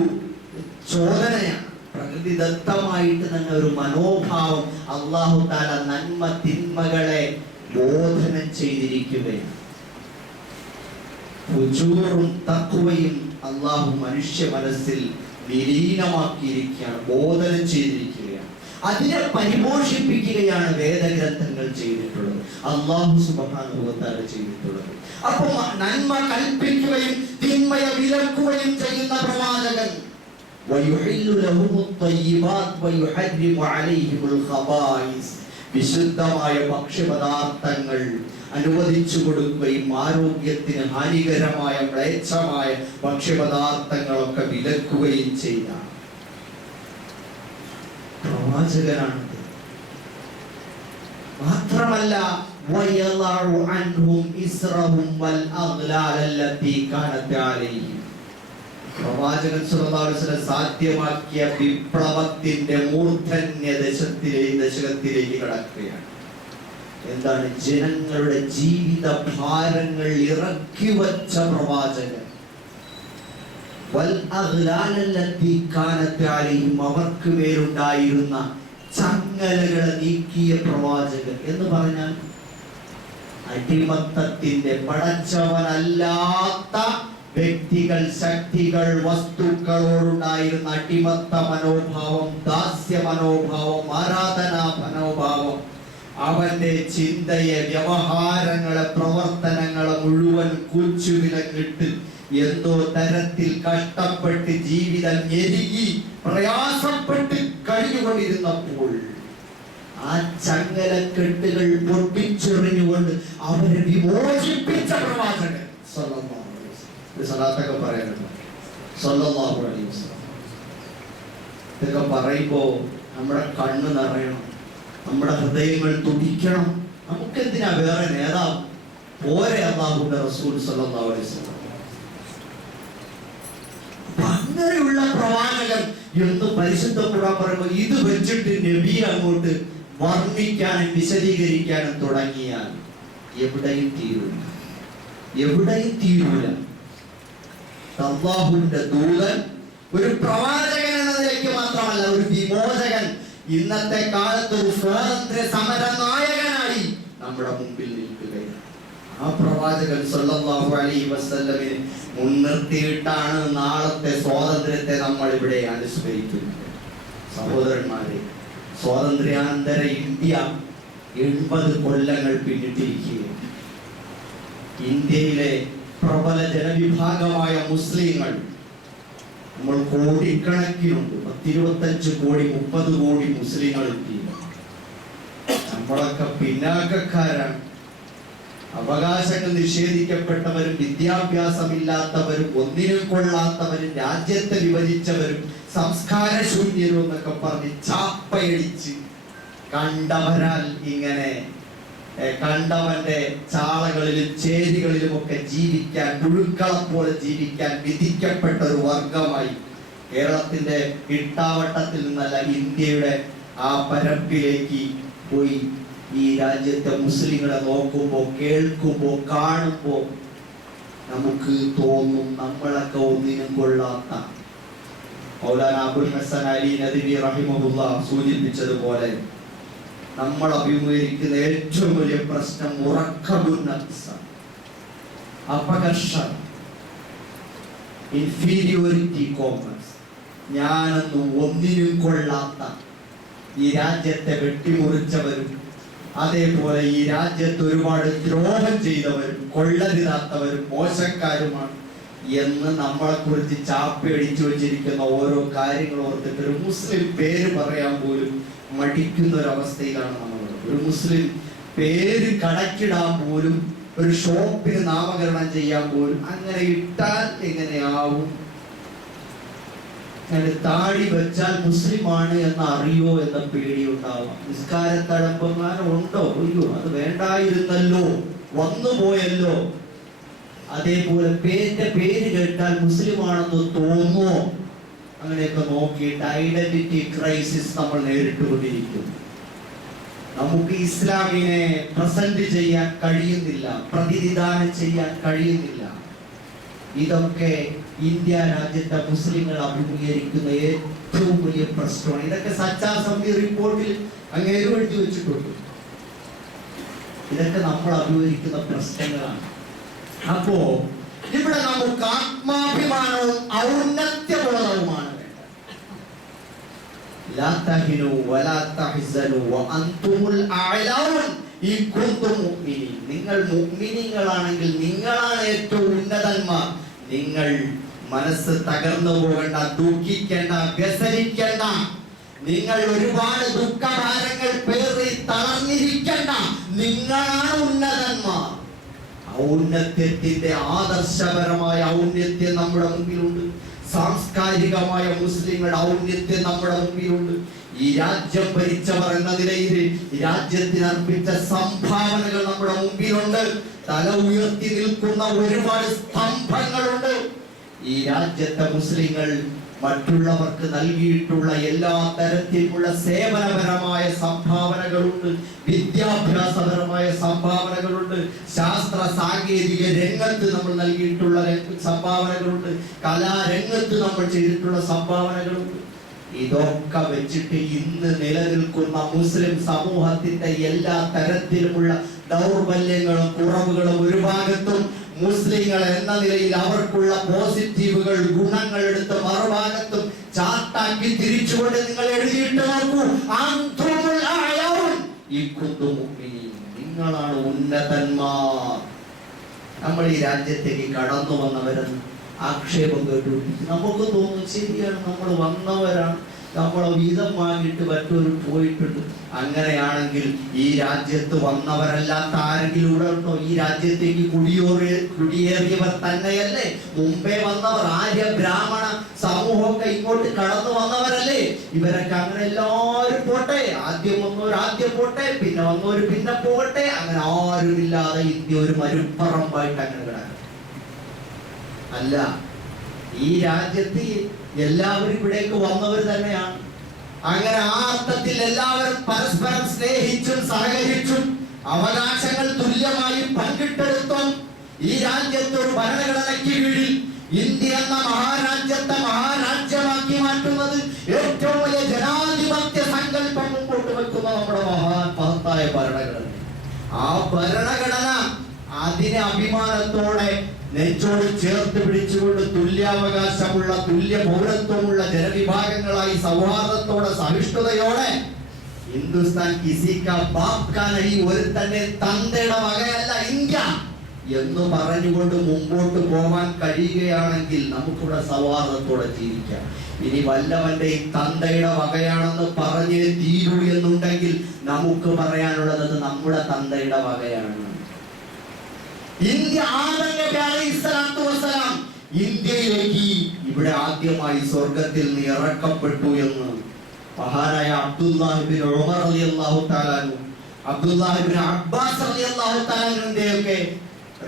ചോദനയാണ്. പ്രകൃതിദത്തമായിട്ട് തന്നെ ഒരു മനോഭാവം അല്ലാഹു തആല നന്മ തിന്മകളെ ബോധനം ചെയ്തിരിക്കുകയാണ്. ഫുജൂറും തഖ്വയും അല്ലാഹു മനുഷ്യ മനസ്സിൽ വിലീനമാക്കിയിരിക്കുകയാണ്, ബോധനം ചെയ്തിരിക്കുകയാണ്. അതിനെ പരിപോഷിപ്പിക്കുകയാണ് വേദഗ്രന്ഥങ്ങൾ ചെയ്തിട്ടുള്ളത്, അല്ലാഹു സുബ്ഹാനഹു വ തആല ചെയ്തിട്ടുള്ളത്. അപ്പോൾ നന്മ കൽപ്പിക്കുകയും തിന്മയെ വിലക്കുകയും ചെയ്യുന്ന പ്രവാചകൻ, വയുഹില്ലു ലഹുമുത് തയ്യിബാത് വയുഹർരിമു അലൈഹിമുൽ ഖബായിസ്, വിശുദ്ധമായ ഭക്ഷ്യപദാർത്ഥങ്ങൾ അനുവദിച്ചു കൊടുക്കുകയും ആരോഗ്യത്തിന് ഹാനികരമായ മ്ലേച്ഛമായ ഭക്ഷ്യപദാർത്ഥങ്ങളൊക്കെ വിലക്കുകയും ചെയ്ത പ്രവാചകനാണ്. മാത്രമല്ല വയളഉ അൻഹും ഇസ്റഹും വൽ അഗ്ലാൽ അല്ലതി കാനത് അലൈഹിം, പ്രവാചകൻ സല്ലല്ലാഹു അലൈഹി വസല്ലം സാധ്യമാക്കിയ വിപ്ലവത്തിന്റെ മൂർധന്യ ദശകത്തിലേക്ക് കടക്കുകയാണ്. എന്താണ്? ജനങ്ങളുടെ ജീവിത ഭാരങ്ങൾ ഇറക്കി വച്ച പ്രവാചകൻ. വൽ അഗ്ലാൽ അല്ലതി കാനത് അലൈഹിം, അവർക്ക് മേലുണ്ടായിരുന്ന ചങ്ങലകളെ നീക്കിയ പ്രവാചകൻ. എന്ന് പറഞ്ഞാൽ അടിമത്തത്തിന്റെ, പടച്ചവനല്ലാത്ത വ്യക്തികൾ, ശക്തികൾ, വസ്തുക്കളോടുണ്ടായിരുന്ന അടിമത്ത മനോഭാവം, ദാസ്യ മനോഭാവം, ആരാധനാ മനോഭാവം അവന്റെ ചിന്തയെ, വ്യവഹാരങ്ങളെ, പ്രവർത്തനങ്ങളെ മുഴുവൻ കൂച്ചുവിലങ്ങിട്ട് എന്തോ തരത്തിൽ കഷ്ടപ്പെട്ട് ജീവിതം ഞെരുങ്ങി പ്രയാസപ്പെട്ട് കഴിഞ്ഞുകൊണ്ടിരുന്നപ്പോൾ ആ ചങ്ങലക്കെട്ടുകൾ പൊട്ടിച്ചെറിഞ്ഞുകൊണ്ട് അവരെ വിമോചിപ്പിച്ച പ്രവാചകൻ സലാത്തൊക്കെ പറയാനുണ്ട്. സ്വല്ലല്ലാഹു അലൈഹി വസല്ലം. ഇതൊക്കെ പറയുമ്പോ നമ്മുടെ കണ്ണ് നിറയണം, നമ്മുടെ ഹൃദയങ്ങൾ തുടിക്കണം. നമുക്കെന്തിനാ വേറെ നേതാവ്? പോരെ അല്ലാഹുവിന്റെ റസൂൽ സ്വല്ലല്ലാഹു അലൈഹി വസല്ലം. അങ്ങനെയുള്ള പ്രവാചകൻ എന്ന് പരിശുദ്ധ ഖുർആൻ പറയുമ്പോൾ ഇത് വെച്ചിട്ട് നബി അങ്ങോട്ട് വർണ്ണിക്കാനും വിശദീകരിക്കാനും തുടങ്ങിയാൽ എവിടെയും തീരൂല. അല്ലാഹുവിന്റെ ദൂതൻ ഒരു പ്രവാചകൻ എന്ന നിലയ്ക്ക് മാത്രമല്ല, ഒരു വിമോചകൻ, ഇന്നത്തെ കാലത്ത് ഒരു സ്വാതന്ത്ര്യ സമര നായകനായി നമ്മുടെ മുമ്പിൽ നിൽക്കുകയാണ്. ആ പ്രവാചകൻ സല്ലല്ലാഹു അലൈഹി വസല്ലമിനെ മുൻനിർത്തിയിട്ടാണ് നാളത്തെ സ്വാതന്ത്ര്യത്തെ നമ്മൾ ഇവിടെ അനുസ്മരിക്കുന്നത്. സഹോദരന്മാരെ, സ്വാതന്ത്ര്യാനന്തര ഇന്ത്യ 80 കൊല്ലങ്ങൾ പിന്നിട്ടിരിക്കുകയാണ്. ഇന്ത്യയിലെ പ്രബല ജനവിഭാഗമായ മുസ്ലിങ്ങൾ നമ്മൾ കോടിക്കണക്കിനുണ്ട്. 25 കോടി 30 കോടി മുസ്ലിങ്ങൾ എത്തി. നമ്മളൊക്കെ പിന്നാക്കക്കാരാണ്. അവകാശങ്ങൾ നിഷേധിക്കപ്പെട്ടവരും, വിദ്യാഭ്യാസമില്ലാത്തവരും, ഒന്നിനും കൊള്ളാത്തവരും, രാജ്യത്തെ വിഭജിച്ചവരും, സംസ്കാര ശൂന്യരും എന്നൊക്കെ പറഞ്ഞ് ചാപ്പയടിച്ച് കണ്ടവരാൽ ഇങ്ങനെ കണ്ടവന്റെ ചാളകളിലും ചേരികളിലും ഒക്കെ ജീവിക്കാൻ, പുഴുക്കളെ പോലെ ജീവിക്കാൻ വിധിക്കപ്പെട്ട ഒരു വർഗമായി കേരളത്തിന്റെ ഇട്ടാവട്ടത്തിൽ നിന്നല്ല, ഇന്ത്യയുടെ ആ പരപ്പിലേക്ക് പോയി ഈ രാജ്യത്തെ മുസ്ലിങ്ങളെ നോക്കുമ്പോ, കേൾക്കുമ്പോ, കാണുമ്പോ നമുക്ക് തോന്നും നമ്മളൊക്കെ ഒന്നിനും കൊള്ളാത്ത. മൗലാന അബുൽ ഹസൻ അലി നദ്വി റഹിമഹുല്ലാഹ് സൂചിപ്പിച്ചതുപോലെ നമ്മൾ അഭിമുഖീകരിക്കുന്ന ഏറ്റവും വലിയ പ്രശ്നം അപകർഷത, ഇൻഫീരിയോറിറ്റി കോംപ്ലക്സ്. ഞാനൊന്നും ഒന്നിനും കൊള്ളാത്ത, ഈ രാജ്യത്തെ വെട്ടിമുറിച്ചവരും, അതേപോലെ ഈ രാജ്യത്ത് ഒരുപാട് ദ്രോഹം ചെയ്തവരും, കൊള്ളരുതാത്തവരും, മോശക്കാരുമാണ് എന്ന് നമ്മളെ കുറിച്ച് ചാപ്പയടിച്ചു വെച്ചിരിക്കുന്ന ഓരോ കാര്യങ്ങൾ ഓർത്തിട്ട് ഒരു മുസ്ലിം പേര് പറയാൻ പോലും മടിക്കുന്ന ഒരവസ്ഥയിലാണ് നമ്മൾ. ഒരു മുസ്ലിം പേര് കടക്കിടാൻ പോലും, ഒരു ഷോപ്പിന് നാമകരണം ചെയ്യാൻ പോലും അങ്ങനെ ഇട്ടാൽ എങ്ങനെയാവും? താടി വെച്ചാൽ മുസ്ലിമാണ് എന്ന് അറിയോ എന്ന പേടി ഉണ്ടാവാം. നിസ്കാരത്തഴമ്പങ്ങാനും ഉണ്ടോ? അയ്യോ, അത് വേണ്ടായിരുന്നല്ലോ, വന്നുപോയല്ലോ. അതേപോലെ പേര് കേട്ടാൽ മുസ്ലിമാണെന്ന് തോന്നുമോ? അങ്ങനെയൊക്കെ നോക്കിയിട്ട് ഐഡന്റിറ്റി ക്രൈസിസ് നമ്മൾ നേരിട്ടുകൊണ്ടിരിക്കുന്നു. നമുക്ക് ഇസ്ലാമിനെ പ്രസന്റ് ചെയ്യാൻ കഴിയുന്നില്ല, പ്രതിനിധാനം ചെയ്യാൻ കഴിയുന്നില്ല. ഇതൊക്കെ ഇന്ത്യ രാജ്യത്തെ മുസ്ലിങ്ങൾ അഭിമുഖീകരിക്കുന്ന ഏറ്റവും വലിയ പ്രശ്നമാണ്. ഇതൊക്കെ സച്ചാർ സമിതി റിപ്പോർട്ടിൽ അങ്ങേര് എഴുതി വെച്ചിട്ടുണ്ട്. ഇതൊക്കെ നമ്മൾ അഭിമുഖീകരിക്കുന്ന പ്രശ്നങ്ങളാണ്. അപ്പോ ഇവിടെ നമുക്ക് ആത്മാഭിമാനവും ഔന്നത്യബോധവുമാണ് വേണ്ടത്. ലാ തഹിനു വലാ തഹ്സനു വഅൻതുമുൽ അഅലൗൻ ഇൻ കുൻതും മുഅ്മിനീൻ. നിങ്ങൾ മുഅ്മിനീങ്ങളാണെങ്കിൽ നിങ്ങളാണ് ഏറ്റവും ഉന്നതന്മാർ. നിങ്ങൾ മനസ്സ് തകർന്നു പോകണ്ട, ദുഃഖിക്കേണ്ട, വ്യസനിക്കേണ്ട. നിങ്ങൾ ഒരുപാട് ദുഃഖഭാരങ്ങൾ പേറി തളർന്നിരിക്കേണ്ട. നിങ്ങളാണ് ഉന്നതന്മാർ. ഔന്നത്യത്തിന്റെ ആദർശപരമായ ഔന്നത്യം നമ്മുടെ മുമ്പിലുണ്ട്. സാംസ്കാരികമായ മുസ്ലിങ്ങളുടെ ഔന്നത്യം നമ്മുടെ മുമ്പിലുണ്ട്. ഈ രാജ്യം ഭരിച്ചവർ എന്ന നിലയിൽ രാജ്യത്തിന് അർപ്പിച്ച സംഭാവനകൾ നമ്മുടെ മുമ്പിലുണ്ട്. തല ഉയർത്തി നിൽക്കുന്ന ഒരുപാട് സ്തംഭങ്ങളുണ്ട്. ഈ രാജ്യത്തെ മുസ്ലിങ്ങൾ മറ്റുള്ളവർക്ക് നൽകിയിട്ടുള്ള എല്ലാ തരത്തിലുള്ള സേവനപരമായ സംഭാവനകളുണ്ട്, വിദ്യാഭ്യാസപരമായ സംഭാവനകളുണ്ട്, ശാസ്ത്ര സാങ്കേതിക രംഗത്ത് നമ്മൾ നൽകിയിട്ടുള്ള സംഭാവനകളുണ്ട്, കലാരംഗത്ത് നമ്മൾ ചെയ്തിട്ടുള്ള സംഭാവനകളുണ്ട്. ഇതൊക്കെ വെച്ചിട്ട് ഇന്ന് നിലനിൽക്കുന്ന മുസ്ലിം സമൂഹത്തിന്റെ എല്ലാ തരത്തിലുമുള്ള ദൗർബല്യങ്ങളും കുറവുകളും ഒരു ഭാഗത്തും, മുസ്ലിങ്ങൾ എന്ന നിലയിൽ അവർക്കുള്ള പോസിറ്റീവുകൾ, ഗുണങ്ങൾ എടുത്ത് മറുഭാഗത്തും ചാർട്ടാക്കി തിരിച്ചുകൊണ്ട് നിങ്ങൾ എഴുതിയിട്ട് നോക്കൂ. നിങ്ങളാണ് ഉന്നതന്മാർ. നമ്മൾ ഈ രാജ്യത്തേക്ക് കടന്നു വന്നവരെന്ന് ആക്ഷേപം കേട്ടു. നമുക്ക് തോന്നും ശരിയാണ്, നമ്മൾ വന്നവരാണ്, നമ്മളെ വീതം വാങ്ങിയിട്ട് മറ്റൊരു പോയിട്ടുണ്ട്. അങ്ങനെയാണെങ്കിൽ ഈ രാജ്യത്ത് വന്നവരല്ലാത്ത ആരെങ്കിലും ഇവിടെ ഉണ്ടോ? ഈ രാജ്യത്തേക്ക് കുടിയേറിയവർ തന്നെയല്ലേ മുമ്പേ വന്നവർ? ആര്യ ബ്രാഹ്മണ സമൂഹമൊക്കെ ഇങ്ങോട്ട് കടന്നു വന്നവരല്ലേ? ഇവരൊക്കെ അങ്ങനെ എല്ലാവരും പോട്ടെ, ആദ്യം വന്നവർ ആദ്യം പോട്ടെ, പിന്നെ വന്നവർ പിന്നെ പോകട്ടെ. അങ്ങനെ ആരുമില്ലാതെ ഇന്ത്യ ഒരു മരുപ്പറമ്പായിട്ട് അങ്ങനെ കിടക്കും. അല്ല, ഈ രാജ്യത്ത് എല്ലാവരും ഇവിടേക്ക് വന്നവർ തന്നെയാണ്. അങ്ങനെ ആ അർത്ഥത്തിൽ എല്ലാവരും പരസ്പരം സ്നേഹിച്ചും സഹകരിച്ചും അവകാശങ്ങൾ തുല്യമായി പങ്കിട്ടെടുത്തും ഈ രാജ്യത്ത് ഒരു ഭരണഘടനയ്ക്ക് കീഴിൽ ഇന്ത്യ എന്ന മഹാരാജ്യത്തെ മഹാരാജ്യമാക്കി മാറ്റുന്നത് ഏറ്റവും വലിയ ജനാധിപത്യ സങ്കല്പം മുമ്പോട്ട് വെക്കുന്ന നമ്മുടെ മഹാത്മഹത്തായ ഭരണഘടന. ആ ഭരണഘടന അതിനെ അഭിമാനത്തോടെ നെഞ്ചോട് ചേർത്ത് പിടിച്ചുകൊണ്ട് തുല്യാവകാശമുള്ള, തുല്യ പൗരത്വമുള്ള ജനവിഭാഗങ്ങളായി സൗഹാർദ്ദത്തോടെ സഹിഷ്ണുതയോടെ ഹിന്ദുസ്ഥാൻ കിസിക്ക ബാപ് കാ നഹീ, ഒരു തന്നെ തന്തയുടെ വകയല്ല ഇന്ത്യ എന്ന് പറഞ്ഞുകൊണ്ട് മുമ്പോട്ട് പോകാൻ കഴിയുകയാണെങ്കിൽ നമുക്കിവിടെ സൗഹാർദ്ദത്തോടെ ജീവിക്കാം. ഇനി വല്ലവന്റെ തന്തയുടെ വകയാണെന്ന് പറഞ്ഞ് തീരൂ എന്നുണ്ടെങ്കിൽ നമുക്ക് പറയാനുള്ളത് നമ്മുടെ തന്തയുടെ വകയാണ്. ഇന്ത്യ ആദം നബി അലൈഹിസ്സലാത്തു വസ്സലാം ഇന്ത്യയിലേക്ക് ഇവിടെ ആദ്യമായി സ്വർഗത്തിൽ നിന്ന് ഇറക്കപ്പെട്ടു എന്ന് മഹാനായ അബ്ദുല്ലാഹ് ഇബ്നു ഉമർ റളിയല്ലാഹു തആല അൻഹു, അബ്ദുല്ലാഹ് ഇബ്നു അബ്ബാസ് റളിയല്ലാഹു തആല അൻഹുവിന്റെയൊക്കെ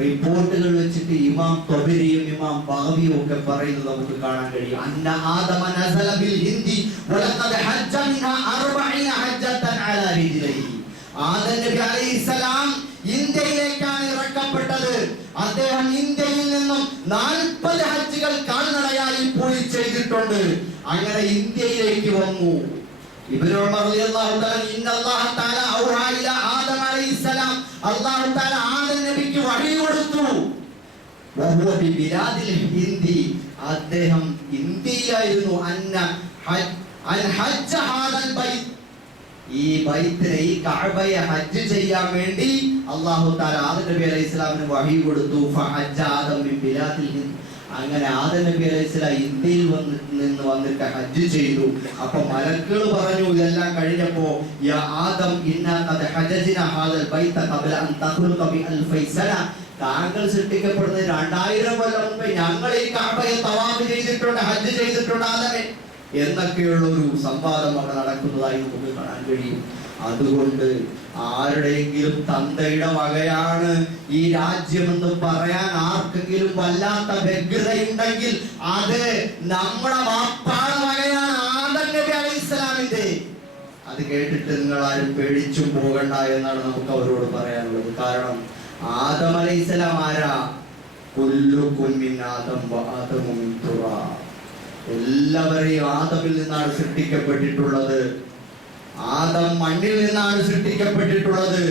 റിപ്പോർട്ടുകൾ വെച്ചിട്ട് ഇമാം ത്വബരിയും ഇമാം ബഗവിയും ഒക്കെ പറയുന്നത് നമുക്ക് കാണാൻ കഴിയും. അന്ന ആദമ നസല ബിൽ ഹിന്ദി വലഖദ് ഹജ്ജ മിൻഹാ 40 ഹജ്ജത്തൻ അലാ റിജ്ലൈഹി. ആദം നബി അലൈഹിസ്സലാം ഇന്ത്യയിലേക്കാണ് ഇറക്കപ്പെട്ടത്. അദ്ദേഹം ഇന്ത്യയിൽ നിന്നും 40 ഹജ്ജുകൾ കാൽനടയായി പോയി ചെയ്തിട്ടുണ്ട്. അങ്ങനെ ഇന്ത്യയിലേക്ക് വന്നു. ഇബ്നു ഉമർ റളിയല്ലാഹു തആല ഇന്നല്ലാഹ തആല ഔഹാ ഇലാ ആദം അലൈഹിസ്സലാം, അല്ലാഹു തആല ആദം നബിക്ക് വഹി കൊടുത്തു. വഹുവ ബി ബിലാദിൽ ഹിന്ദി, അദ്ദേഹം ഇന്ത്യയിലായിരുന്നു. അൻ ഹജ്ജ ഹാദൽ ബൈത്ത്, ഈ ബൈത്തിനെ, ഈ കഅബയെ ഹജ്ജ് ചെയ്യാൻ വേണ്ടി അല്ലാഹു തആല ആദം നബി അലൈഹിസ്സലാമിന് വഹി കൊടുത്തു. ഫഹജ്ജ ആദം മിൻ ബിലാദിൽ ഹിന്ദ്, അങ്ങനെ ആദം നബി അലൈഹിസ്സലാം ഇന്ത്യയിൽ നിന്ന് വന്നിട്ട് ഹജ്ജ് ചെയ്തു. അപ്പൊ മലക്കുകൾ പറഞ്ഞു ഇതെല്ലാം കഴിഞ്ഞപ്പോ, യാ ആദം ഇന്നാ ഖദ് ഹജ്ജനാ ഹാദൽ ബൈത ഖബ്ല അൻ തഖ്ലുക ബി അൽഫൈ സന, താങ്കൾ സൃഷ്ടിക്കപ്പെടുന്ന 2000 കൊല്ലം മുമ്പ് ഞങ്ങൾ ഈ കഅബയെ തവാഫ് ചെയ്തിട്ടുണ്ട്, ഹജ്ജ് ചെയ്തിട്ടുണ്ട് ആദമേ എന്നൊക്കെയുള്ള ഒരു സംവാദം അവിടെ നടക്കുന്നതായി നമുക്ക് കാണാൻ കഴിയും. അതുകൊണ്ട് ആരുടെയെങ്കിലും തന്തയുടെ വകയാണ് ഈ രാജ്യമെന്ന് പറയാൻ ആർക്കെങ്കിലും വല്ലാത്ത വ്യഗ്രതയുണ്ടെങ്കിൽ അത് നമ്മുടെ വാപ്പാടെ വകയാണ്, ആദം നബി അലൈഹിസ്സലാമിന്റെ. അത് കേട്ടിട്ട് നിങ്ങൾ ആരും പേടിച്ചും പോകണ്ട എന്നാണ് നമുക്ക് അവരോട് പറയാനുള്ളത്. കാരണം ആദം അലൈഹിസ്സലാം ആരാ? കുല്ലുകും മിൻ ആദം വ ആദമു മിൻ തുറാബ്, എല്ലാവരെയും ആദമിൽ നിന്നാണ് സൃഷ്ടിക്കപ്പെട്ടിട്ടുള്ളത്. ആദം മണ്ണിൽ നിന്നാണ് സൃഷ്ടിക്കപ്പെട്ടിട്ടുള്ളത്.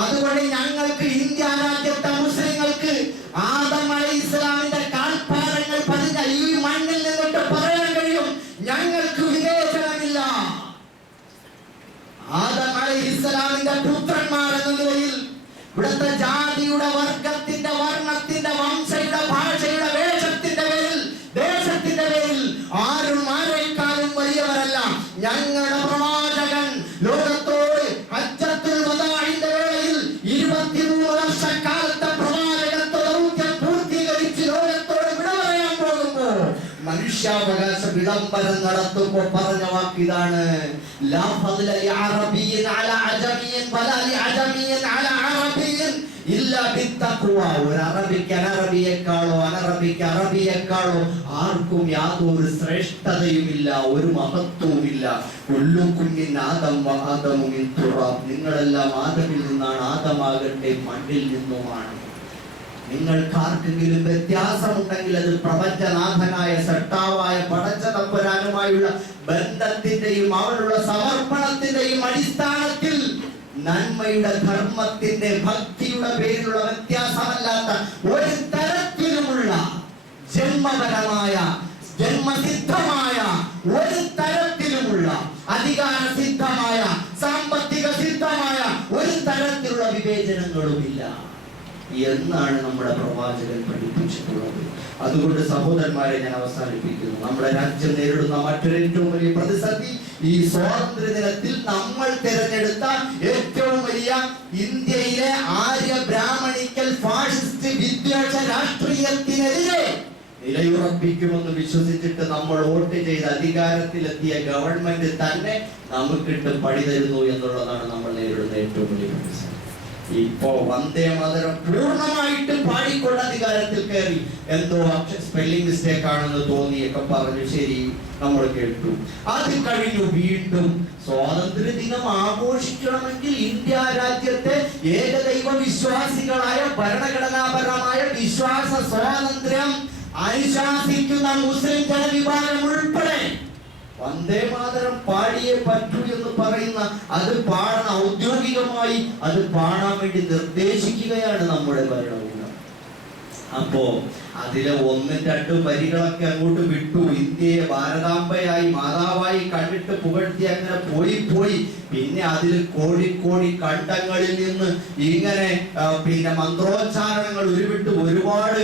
അതുകൊണ്ട് ഞങ്ങൾക്ക് ഇന്ത്യ രാജ്യത്തെ മുസ്ലിങ്ങൾക്ക് ആദം അലൈഹിസ്സലാമിന്റെ കാൽപ്പാദങ്ങൾ പതിഞ്ഞ ഈ മണ്ണിൽ നിന്നിട്ട് പറയാൻ കഴിയും, ഞങ്ങൾക്ക് വിവേചനമില്ല. ആദം അലൈഹിസ്സലാമിന്റെ പുത്രന്മാർ എന്ന നിലയിൽ ഇവിടുത്തെ ജാതിയുടെ, വർഗത്തിന്റെ, വർണ്ണത്തിന്റെ, വംശയുടെ, ഭാഷയുടെ, വേഷത്തിന്റെ പേരിൽ, ദേശത്തിന്റെ പേരിൽ ആരും ആരെക്കാളും വലിയവരല്ല. ഞങ്ങളുടെ പ്രവാചകൻ ലോകത്തോട് ഹജ്ജത്തുൽ വദാഇന്റെ വേളയിൽ 23 വർഷക്കാലത്തെ പ്രവാചകത്വ ദൗത്യം പൂർത്തീകരിച്ച് ലോകത്തോട് വിട പറയാൻ പോകുമ്പോൾ മനുഷ്യാവകാശ വിളംബരം നടത്തുമ്പോൾ പറഞ്ഞ വാക്കിതാണ്, ലാ ഫദ്ല ലി അറബിയ്യിൻ അലാ അജമിയ്യിൻ വലാ ലി അജമിയ്യിൻ അലാ അറബിയ്യിൻ ഇല്ലാ ബിത്തഖ്വ. ഒരു അറബിക്ക് അനറബിയെക്കാളോ അനറബിക്ക് അറബിയെക്കാളോ ആർക്കും യാതൊരു ശ്രേഷ്ഠതയുമില്ല, ഒരു മഹത്വവുമില്ല. കുല്ലുകും മിൻ ആദം വ ആദമു മിൻ തുറാബ്, നിങ്ങളെല്ലാം ആദമിൽ നിന്നാണ്, ആദമാകട്ടെ മണ്ണിൽ നിന്നുമാണ്. നിങ്ങൾക്കാർക്കെങ്കിലും വ്യത്യാസമുണ്ടെങ്കിൽ അത് പ്രപഞ്ചനാഥനായ സട്ടാവായ പടച്ച തമ്പുരാനുമായുള്ള ബന്ധത്തിന്റെയും അവനുള്ള സമർപ്പണത്തിന്റെയും അടിസ്ഥാനത്തിൽ നന്മയുടെ, ധർമ്മത്തിന്റെ, ഭക്തിയുടെ പേരിലുള്ള വ്യത്യാസമല്ലാത്ത ഒരു തരത്തിലുമുള്ള ജന്മപരമായ, ജന്മസിദ്ധമായ, ഒരു തരത്തിലുമുള്ള അധികാരസിദ്ധമായ, സാമ്പത്തിക സിദ്ധമായ ഒരു തരത്തിലുള്ള വിവേചനങ്ങളുമില്ല എന്നാണ് നമ്മുടെ പ്രവാചകൻ പഠിപ്പിച്ചിട്ടുള്ളത്. അതുകൊണ്ട് സഹോദരന്മാരെ, ഞാൻ അവസാനിപ്പിക്കുന്നു. നമ്മുടെ രാജ്യം നേരിടുന്ന മറ്റൊരു ഏറ്റവും വലിയ പ്രതിസന്ധി ഈ സ്വാതന്ത്ര്യ ദിനത്തിൽ നമ്മൾ തിരഞ്ഞെടുത്ത ഏറ്റവും വലിയ ഇന്ത്യയിലെ ആര്യ ബ്രാഹ്മണിക്കൽ ഫാഷിസ്റ്റ് വിദ്വേഷ രാഷ്ട്രീയത്തിനെതിരെ നിലയുറപ്പിക്കുമെന്ന് വിശ്വസിച്ചിട്ട് നമ്മൾ വോട്ട് ചെയ്ത് അധികാരത്തിലെത്തിയ ഗവൺമെന്റ് തന്നെ നമുക്കിട്ട് പണി തരുന്നു എന്നുള്ളതാണ് നമ്മൾ നേരിടുന്ന ഏറ്റവും വലിയ പ്രതിസന്ധി. ഇപ്പോ വന്ദേ മാതരം പൂർണ്ണമായിട്ട് പാടിക്കൊണ്ട് അധികാരത്തിൽ കയറി. എന്തോ സ്പെല്ലിംഗ് മിസ്റ്റേക്ക് ആണെന്ന് തോന്നിയൊക്കെ പറഞ്ഞു, ശരി, നമ്മൾ കേട്ടു. അത് കഴിഞ്ഞു വീണ്ടും സ്വാതന്ത്ര്യ ദിനം ആഘോഷിക്കണമെങ്കിൽ ഇന്ത്യ രാജ്യത്തെ ഏകദൈവ വിശ്വാസികളായ, ഭരണഘടനാപരമായ വിശ്വാസ സ്വാതന്ത്ര്യം അനുശാസിക്കുന്ന മുസ്ലിം ജനവിഭാഗം ഉൾപ്പെടെ വന്ദേ മാതരം പാടിയേ പറ്റൂ എന്ന് പറയുന്ന, അത് പാടണം, ഔദ്യോഗികമായി അത് പാടാൻ വേണ്ടി നിർദ്ദേശിക്കുകയാണ് നമ്മുടെ ഭരണകൂടം. അപ്പോ അതിലെ 1-2 വരികളൊക്കെ അങ്ങോട്ട് വിട്ടു. ഇന്ത്യയെ ഭാരതാംബയായി, മാതാവായി കണ്ടിട്ട് പുകഴ്ത്തി അങ്ങനെ പോയി പിന്നെ അതിൽ കോടി കണ്ടങ്ങളിൽ നിന്ന് ഇങ്ങനെ മന്ത്രോച്ചാരണങ്ങൾ ഉരുവിട്ട് ഒരുപാട്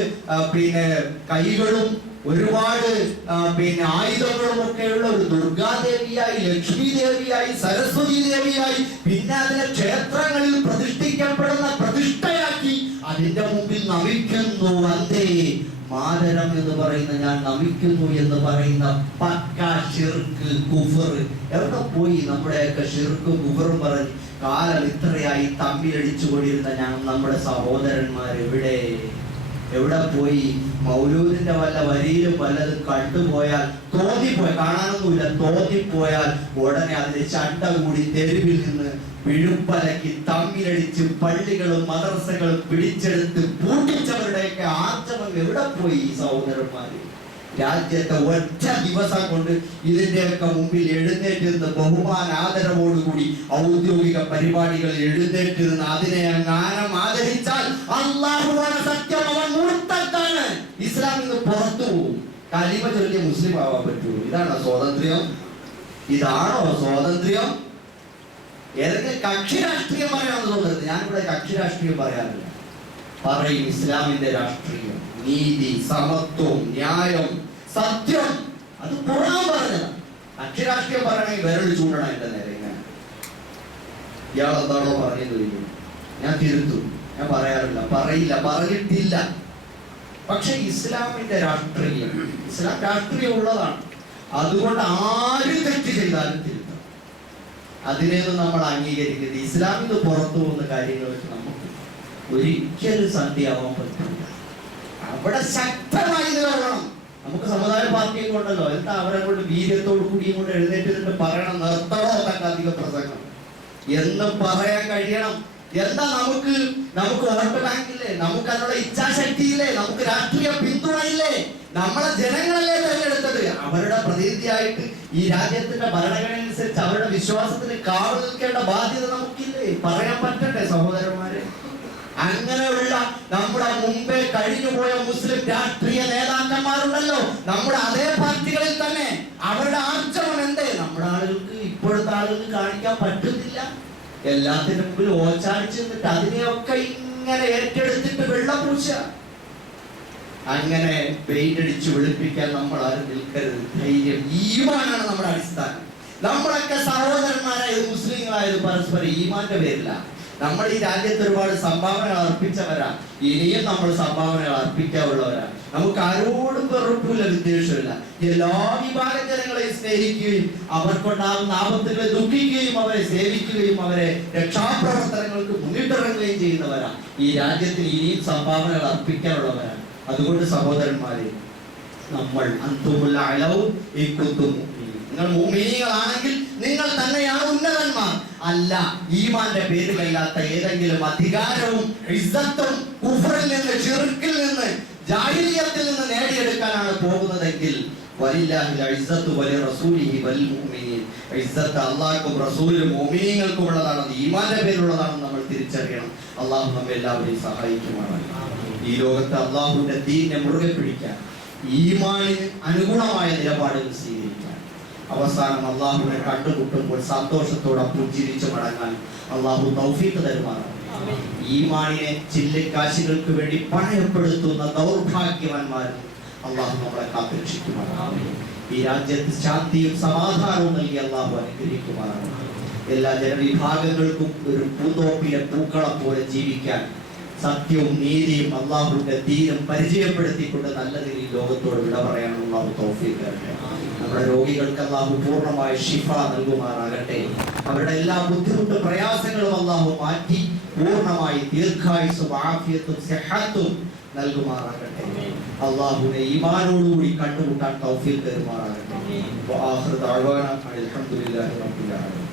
കൈകളും ഒരുപാട് ആയുധങ്ങളും ഒക്കെയുള്ള ഒരു ദുർഗാദേവിയായി, ലക്ഷ്മി ദേവിയായി, സരസ്വതി ദേവിയായി, പിന്നെ അതിനെ ക്ഷേത്രങ്ങളിൽ പ്രതിഷ്ഠിക്കപ്പെടുന്ന പ്രതിഷ്ഠയാക്കി അതിന്റെ മുമ്പിൽ നമിക്കുന്നു. വന്ദേ മാതരം എന്ന് പറയുന്ന, ഞാൻ നമിക്കുന്നു എന്ന് പറയുന്ന പക്ക ഷിർക്ക്, കുഫർ. എവിടെ പോയി നമ്മുടെയൊക്കെ ഷിർക്കും കുഫറും പറഞ്ഞ് കാലം ഇത്രയായി തമ്മിലടിച്ചു കൊണ്ടിരുന്ന നമ്മുടെ സഹോദരന്മാർ എവിടെ പോയി? മൗലൂദിന്റെ വല്ല വരിയിലും വല്ലതും കണ്ടുപോയാൽ, കാണാനൊന്നുമില്ല, തോന്നിപ്പോയാൽ ഉടനെ അതിന് ചണ്ട കൂടി തെരുവിൽ നിന്ന് പിഴുപ്പലക്കി തമ്മിലടിച്ച് പള്ളികളും മദ്രസകളും പിടിച്ചെടുത്ത് പൂട്ടിച്ചവരുടെയൊക്കെ ആർജവം എവിടെ പോയി സഹോദരന്മാര്? രാജ്യത്തെ ഒറ്റ ദിവസം കൊണ്ട് ഇതിന്റെയൊക്കെ മുമ്പിൽ എഴുന്നേറ്റിരുന്ന് ബഹുമാനാദരവോടുകൂടി ഔദ്യോഗിക പരിപാടികളിൽ എഴുന്നേറ്റിരുന്ന് അതിനെ അങ്ങാനം ആദരിച്ചാൽ അല്ലാഹുവാണ് സത്യം, അവൻ മുർത്തദ്ദാണ്, ഇസ്ലാമിൽ നിന്ന് പുറത്തു പോകും. കലിമ ചൊല്ലിയ മുസ്ലിം ആവാൻ പറ്റുമോ? ഇതാണോ സ്വാതന്ത്ര്യം? ഇതാണോ സ്വാതന്ത്ര്യം? ഏതെങ്കിലും കക്ഷി രാഷ്ട്രീയം പറയാമെന്ന് തോന്നുന്നത്. ഞാനിവിടെ കക്ഷി രാഷ്ട്രീയം പറയാറില്ല. പറയും ഇസ്ലാമിന്റെ രാഷ്ട്രീയം, നീതി, സമത്വം, ന്യായം, സത്യം, അത് ഖുർആൻ പറഞ്ഞതാണ്. കക്ഷി പറയണമെങ്കിൽ വിരൽ ചൂണ്ടണം എന്റെ നേരെ. ഇങ്ങനെ ഇയാൾ എന്താണോ പറഞ്ഞത് ഞാൻ തിരുത്തും, ഞാൻ പറയാറില്ല, പറഞ്ഞിട്ടില്ല. പക്ഷെ ഇസ്ലാമിന്റെ രാഷ്ട്രീയം, ഇസ്ലാം രാഷ്ട്രീയം ഉള്ളതാണ്. അതുകൊണ്ട് ആര് തെറ്റ് ചെയ്താലും തിരുത്തണം. അതിനെയൊന്നും നമ്മൾ അംഗീകരിക്കുന്നത്. ഇസ്ലാമിൽ നിന്ന് പുറത്തു പോകുന്ന കാര്യങ്ങൾക്ക് നമുക്ക് ഒരിക്കലും സന്ധിയാവാൻ പറ്റില്ല. അവിടെ ശക്തമായി നിലകൊള്ളണം. നമുക്ക് സമുദായ പാർട്ടിയൊക്കെ ഉണ്ടല്ലോ, എന്താ അവരെ കൊണ്ട് വീര്യത്തോടു കൂടിയും കൊണ്ട് എഴുന്നേറ്റിട്ട് പറയണം, നിർത്തണോ തന്റെ അധിക പ്രസംഗം എന്ന് പറയാൻ കഴിയണം. എന്താ നമുക്ക് വോട്ട് ബാങ്കില്ലേ, നമുക്ക് അതിനുള്ള ഇച്ഛാശക്തിയില്ലേ, നമുക്ക് രാഷ്ട്രീയ പിന്തുണയില്ലേ? നമ്മളെ ജനങ്ങളല്ലേ തെരഞ്ഞെടുത്തത്. അവരുടെ പ്രതിനിധിയായിട്ട് ഈ രാജ്യത്തിന്റെ ഭരണഘടന അനുസരിച്ച് അവരുടെ വിശ്വാസത്തിന് കാവൽ നിൽക്കേണ്ട ബാധ്യത നമുക്കില്ലേ? പറയാൻ പറ്റണ്ടേ സഹോദരന്മാരെ? അങ്ങനെയുള്ള നമ്മുടെ മുമ്പേ കഴിഞ്ഞുപോയ മുസ്ലിം രാഷ്ട്രീയ നേതാക്കന്മാരുണ്ടല്ലോ, നമ്മുടെ അതേ പാർട്ടികളിൽ തന്നെ. അവരുടെ ആർജവം എന്തേ നമ്മുടെ ആളുകൾക്ക്, ഇപ്പോഴത്തെ ആളുകൾക്ക് കാണിക്കാൻ പറ്റുന്നില്ല. എല്ലാത്തിനും മുമ്പിൽ ഓച്ചാടിച്ചു നിന്നിട്ട് അതിനെയൊക്കെ ഇങ്ങനെ ഏറ്റെടുത്തിട്ട് വെള്ളം പൂശ. അങ്ങനെ പെയിന്റ് അടിച്ച് വെളുപ്പിക്കാൻ നമ്മൾ ആരും നിൽക്കരുത്. ധൈര്യം, ഈമാനാണ് നമ്മുടെ അടിസ്ഥാനം. നമ്മളൊക്കെ സഹോദരന്മാരായത്, മുസ്ലിങ്ങളായത് പരസ്പരം ഈമാന്റെ പേരില്ല. നമ്മൾ ഈ രാജ്യത്ത് ഒരുപാട് സംഭാവനകൾ അർപ്പിച്ചവരാ, ഇനിയും നമ്മൾ സംഭാവനകൾ അർപ്പിക്കാനുള്ളവരാ. നമുക്ക് ആരോടും വെറുപ്പില്ല, വിദ്വേഷമില്ല. എല്ലാ വിഭാഗം ജനങ്ങളെയും സ്നേഹിക്കുകയും അവർക്കുണ്ടാകുന്ന ആപത്തുകളെ ദുഃഖിക്കുകയും അവരെ സേവിക്കുകയും അവരെ രക്ഷാപ്രവർത്തനങ്ങൾക്ക് മുന്നിട്ടിറങ്ങുകയും ചെയ്യുന്നവരാ. ഈ രാജ്യത്തിന് ഇനിയും സംഭാവനകൾ അർപ്പിക്കാനുള്ളവരാണ്. അതുകൊണ്ട് സഹോദരന്മാരെ, നമ്മൾ നിങ്ങൾ മുഅ്മിനീങ്ങളാണെങ്കിൽ നിങ്ങൾ തന്നെയാണ് ഉന്നതന്മാർ. അല്ല, ഈമാന്റെ പേരിലല്ലാത്ത ഏതെങ്കിലും അധികാരവും ഇസ്സത്തും കുഫറിൽ നിന്ന്, ശിർക്കിൽ നിന്ന്, ജാഹിലിയ്യത്തിൽ നിന്ന് നേടിയെടുക്കാനാണ് പോകുന്നതെങ്കിൽ വലില്ലാഹിൽ ഇസ്സത്തു വലിറസൂലിഹി വൽ മുഅ്മിനീൻ, ഇസ്സത്ത് അള്ളാഹ്ക്കും റസൂലിനും മുഅ്മിനീങ്ങൾക്കും ഉള്ളതാണ്, ഈമാന്റെ പേരിലുള്ളതാണെന്ന് നമ്മൾ തിരിച്ചറിയണം. അള്ളാഹു നമ്മെ എല്ലാവരെയും സഹായിക്കുമാണ്. ഈ ലോകത്ത് അള്ളാഹുവിന്റെ ദീനിനെ മുറുകെ പിടിക്കാൻ, ഈമാനിന് അനുഗുണമായ നിലപാടുകൾ സ്വീകരിക്കാൻ, അവസാനം അള്ളാഹുവിനെ കണ്ടുമുട്ടുമ്പോൾ സന്തോഷത്തോടെ പുഞ്ചിരിച്ചു മടങ്ങാൻ അള്ളാഹു തൗഫീഖ് തരുമാറാണ്. ഈമാനിനെ ചില്ലിക്കാശികൾക്ക് വേണ്ടി പണയപ്പെടുത്തുന്ന ദൗർഭാഗ്യവാന്മാരും അള്ളാഹു നമ്മളെ കാത്തുരക്ഷിക്കുമാറാണ്. ഈ രാജ്യത്ത് ശാന്തിയും സമാധാനവും നൽകി അള്ളാഹു അനുഗ്രഹിക്കുമാറാണ്. എല്ലാ ജനവിഭാഗങ്ങൾക്കും ഒരു പൂന്തോപ്പിലെ പൂക്കളെ പോലെ ജീവിക്കാൻ സത്യവും നീതിയും അള്ളാഹുവിന്റെ ദീനും പരിചയപ്പെടുത്തിക്കൊണ്ട് നല്ല രീതിയിൽ ലോകത്തോട് വിട പറയാൻ അള്ളാഹു തൗഫീഖ് തരട്ടെ. നമ്മുടെ രോഗികൾക്ക് അള്ളാഹു പൂർണ്ണമായ ശിഫ നൽകുമാറാകട്ടെ. അവരുടെ എല്ലാ ബുദ്ധിമുട്ട് പ്രയാസങ്ങളും അള്ളാഹു മാറ്റി പൂർണ്ണമായി ദീർഘായുസ്സും ആഫിയത്തും സിഹത്തും നൽകുമാറാകട്ടെ. അള്ളാഹുവിനെ ഈമാനോടുകൂടി കണ്ടുമുട്ടാൻ തൗഫീഖ് തരുമാറാകട്ടെ. വആഖിറു ദഅ്വാനാ അൽഹംദുലില്ലാഹി റബ്ബിൽ ആലമീൻ.